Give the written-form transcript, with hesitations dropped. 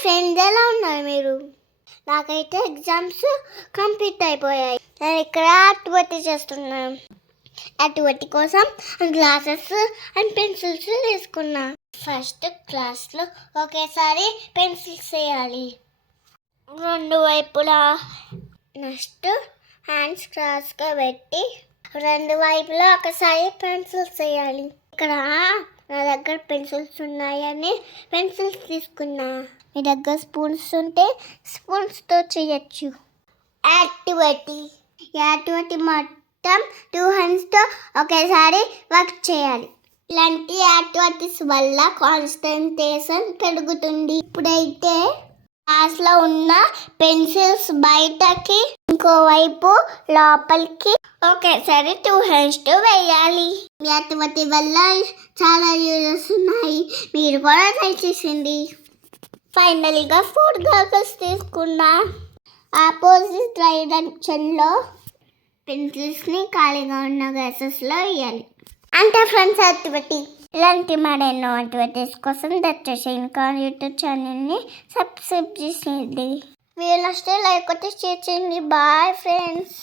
Friends ఎలా ఉన్నారు మీరు? నాకైతే ఎగ్జామ్స్ కంప్లీట్ అయిపోయాయి. నేను ఇక్కడ యాక్టివిటీ చేస్తున్నాను. యాక్టివిటీ కోసం గ్లాసెస్ అండ్ పెన్సిల్స్ తీసుకున్నా. ఫస్ట్ క్లాస్లో ఒకేసారి పెన్సిల్స్ వేయాలి రెండు వైపులా. నెక్స్ట్ హ్యాండ్స్ క్రాస్గా పెట్టి రెండు వైపులా ఒకసారి పెన్సిల్స్ వేయాలి. ఇక్కడ నా దగ్గర పెన్సిల్స్ ఉన్నాయని పెన్సిల్స్ తీసుకున్నా. మీ దగ్గర స్పూన్స్ ఉంటే స్పూన్స్తో చేయొచ్చు. యాక్టివిటీ మొత్తం 2 హ్యాండ్స్తో ఒకేసారి వర్క్ చేయాలి. ఇలాంటి యాక్టివిటీస్ వల్ల కాన్సంట్రేషన్ పెరుగుతుంది. ఇప్పుడైతే క్లాస్లో ఉన్న పెన్సిల్స్ బయటకి ఇంకోవైపు లోపలికి ఒకేసారి 2 హ్యాండ్స్తో వేయాలి. యాక్టివిటీ వల్ల చాలా యూజెస్ ఉన్నాయి. మీరు కూడా ట్రై చేసింది. ఫైనల్గా 4 గ్లాసెస్ తీసుకున్నా. ఆపోజిట్ డైరెక్షన్లో పెన్సిల్స్ని ఖాళీగా ఉన్న గ్లాసెస్లో వేయాలి. అంటే ఫ్రెండ్స్ యాక్టివిటీ. ఇలాంటి మరెన్నో యాక్టివిటీస్ కోసం దయచేసి ఇంకా యూట్యూబ్ ఛానల్ని సబ్స్క్రైబ్ చేసేయండి. వీళ్ళు వస్తే లైక్ కొట్టి షేర్ చేయండి. Bye friends.